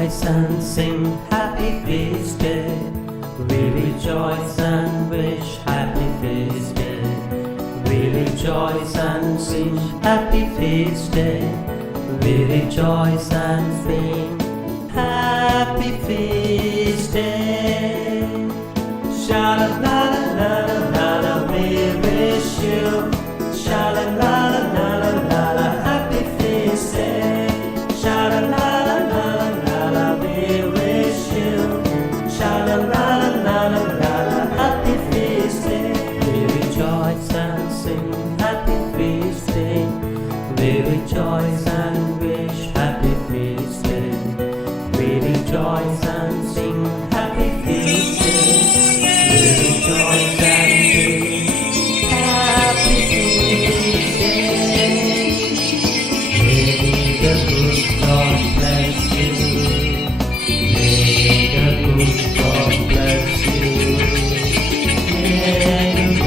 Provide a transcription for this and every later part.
rejoice and sing happy feast day. We rejoice and wish happy feast day. We rejoice and sing happy feast day. We rejoice and sing happy feast day. Sha-la-la-la-la-la-la, we wish you. Sha-la-la-la-la-la-la, happy feast day. Sha-la-la-la-la-la-la, we wish you. Sha-la-la-la-la-la-la, happy feast day. We rejoice and sing happy feast day. We rejoice and wish happy feast day. We rejoice and sing happy feast day. We rejoice and sing happy feast day. May the good God bless you. May the good God bless you. May you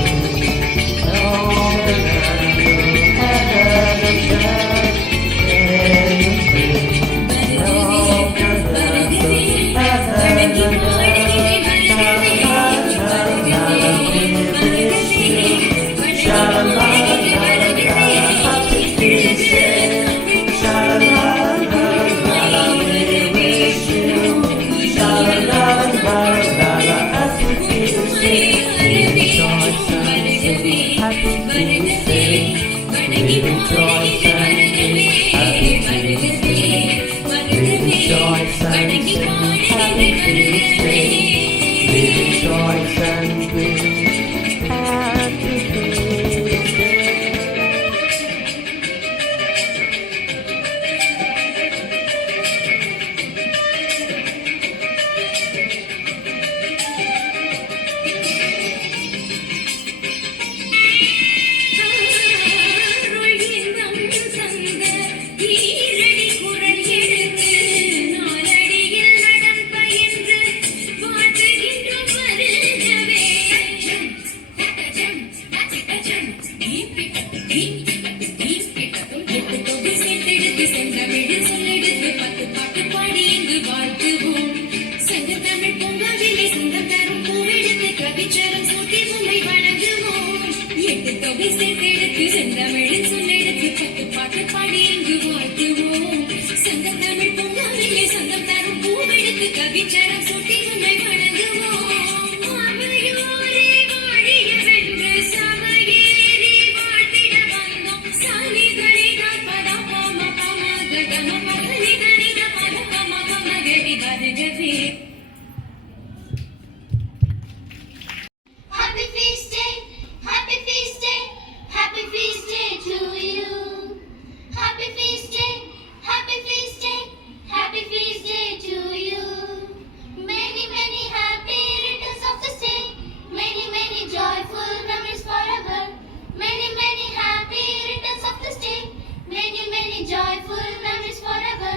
live long and joyful memories forever.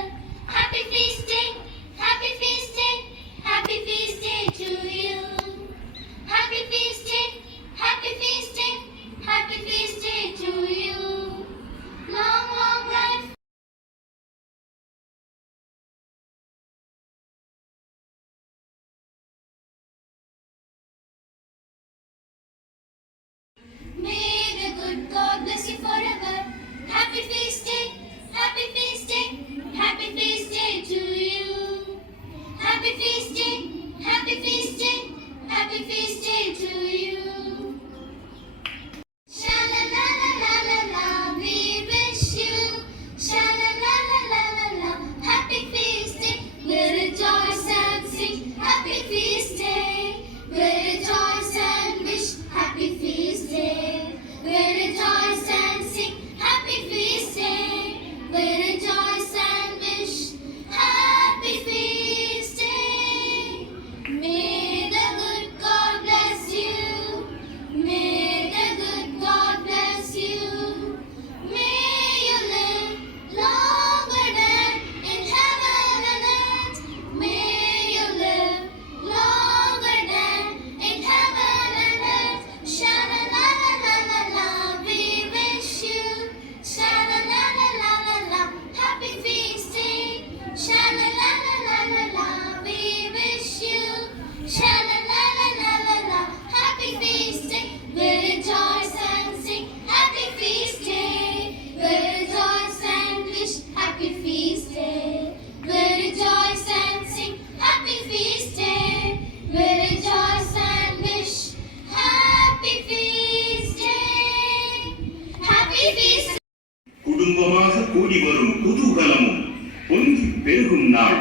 பெருகும் நாள்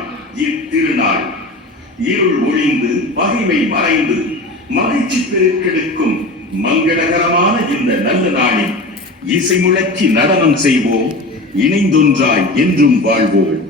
இத்திருநாள். இருள் ஒளிந்து பகைமை மறைந்து மகிழ்ச்சி பெருக்கெடுக்கும் மங்களகரமான இந்த நல்ல நாளில் இசை முழக்கி நடனம் செய்வோம், இணைந்தொன்றாய் என்றும் வாழ்வோம்.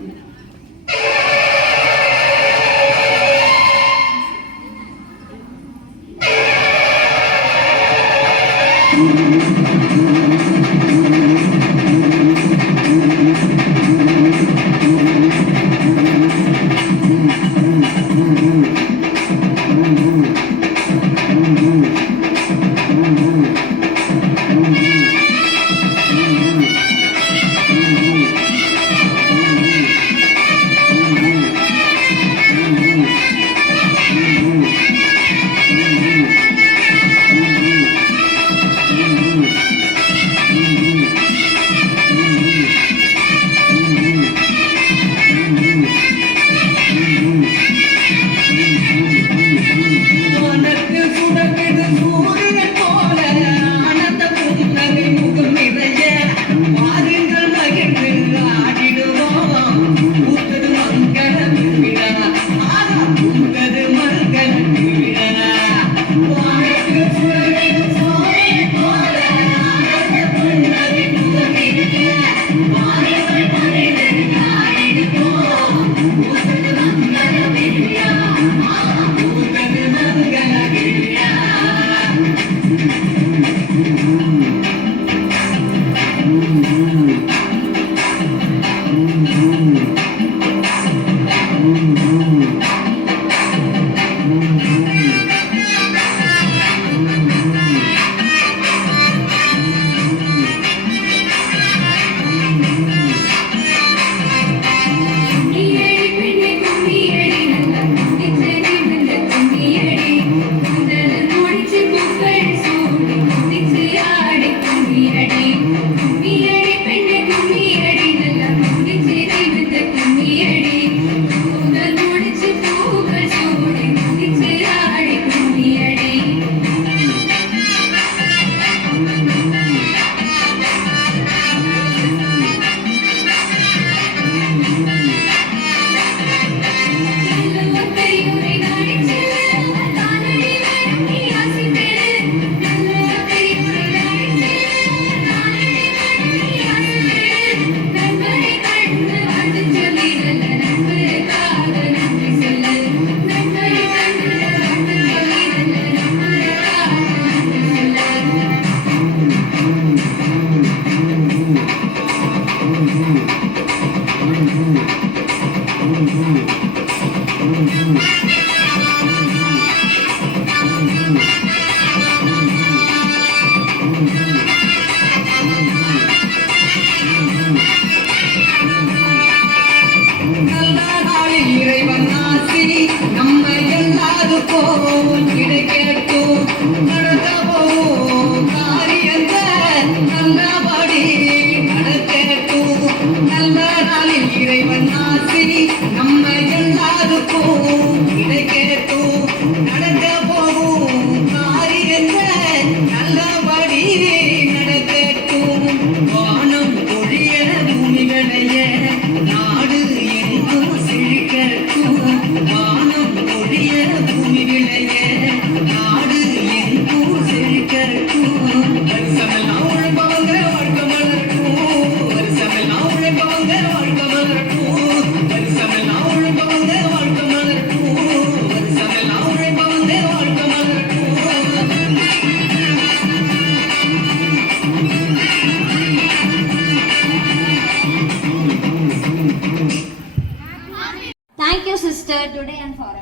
today and forever.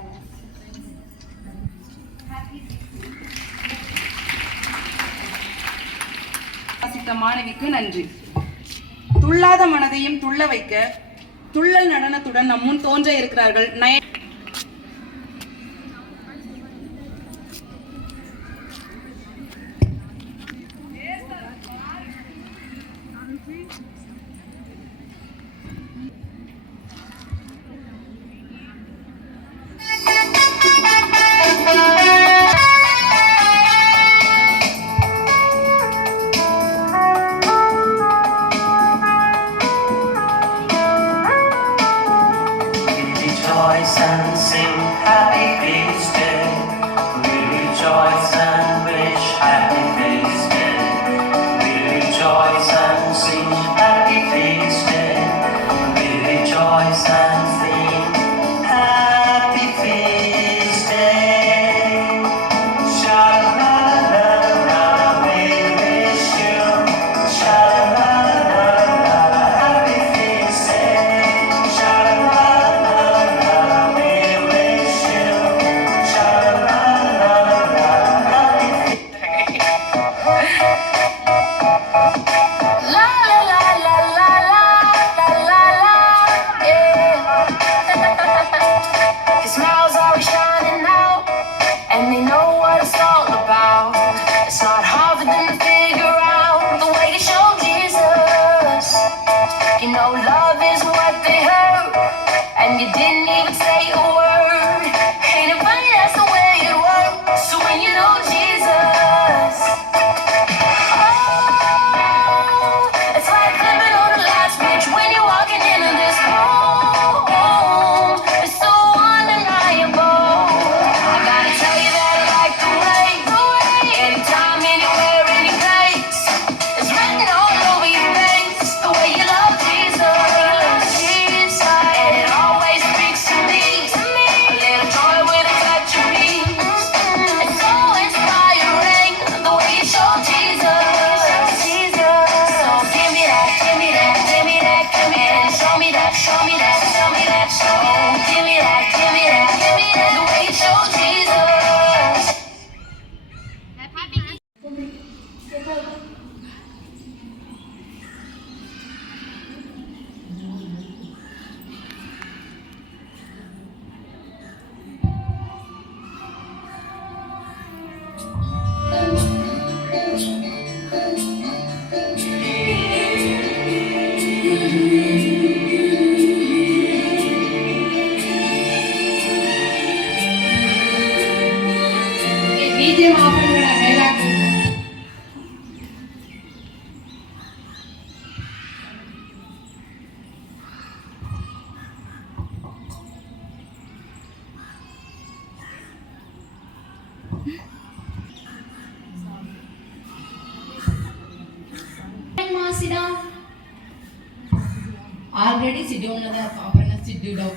மாணவிக்கு நன்றி. துள்ளாத மனதையும் துள்ள வைக்க துள்ளல் நடனத்துடன் நம் முன் தோன்ற இருக்கிறார்கள் rejoice and sing happy feast day. We rejoice and wish happy feast day. We rejoice and sing happy feast day. We rejoice and sing happy feast day. Sha-la-la-la-la, we wish you. Sha-la-la-la-la, happy feast day. Sha-la-la-la-la, we wish you. Sha-la-la-la-la, happy feast day. La la la la la la la la, yeah. His smile's always shining out, and they know what it's all about. It's not hard for them to figure out the way you show Jesus. You know love is what they heard, and you didn't even say a word. Ain't it funny that's the way it works? So when you know Jesus. It's like living on the last switch when you're walking into this home. It's so undeniable. I gotta tell you that I like the way, anytime, anywhere, any place. It's written all over your face, the way you love Jesus. And it always speaks to me. A little joy with a touch of peace. It's so inspiring, the way you show Jesus. So give me that, give me that, give me that, give me that. Show me that, show me that, show me that. So give me that, give me that, give me that. The way you show Jesus. BGM off பண்ணுடா dialogue. Sit down. Already sit down ல தான் இருக்கோம். அப்புறம் என்ன sit down?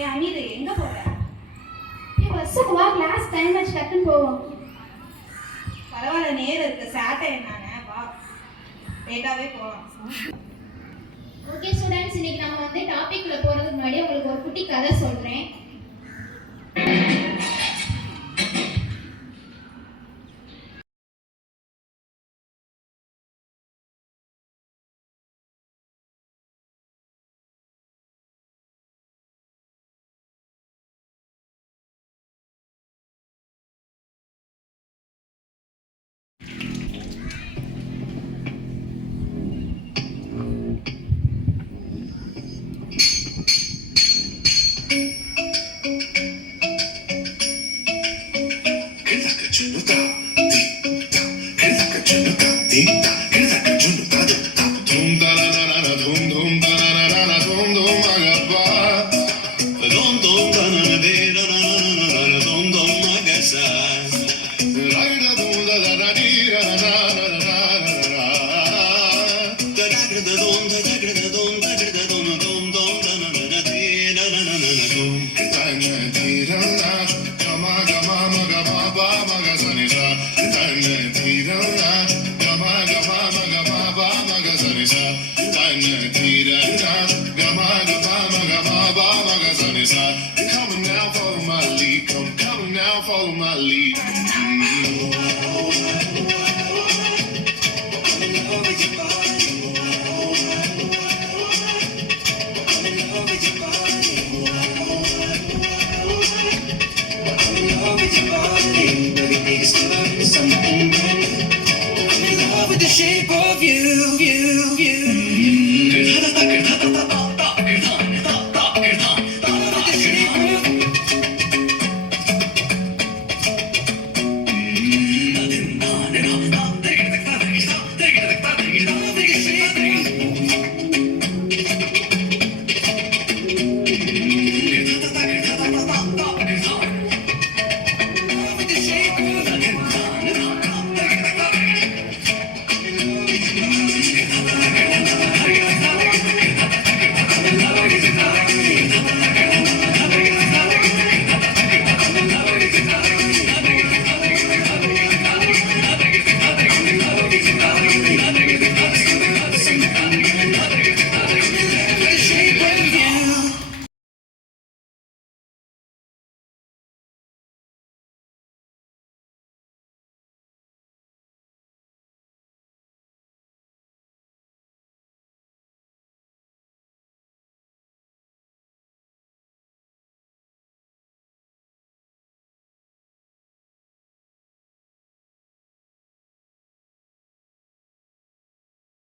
ஏன் அனிது எங்க போற? பஸ்ஸுக்கு வா, கிளாஸ் டைம் ஆச்சு, டக்குன்னு போவோம். பரவாயில்ல, நேரம் இருக்கு. சாட்டை என்னானே வா, லேட்டாவே போலாம். ஓகே ஸ்டூடெண்ட்ஸ், இன்னைக்கு நம்ம வந்து டாபிக்ல போறதுக்கு முன்னாடி உங்களுக்கு ஒரு குட்டி கதை சொல்றேன். Gama gama maga ba ba maga sanisa,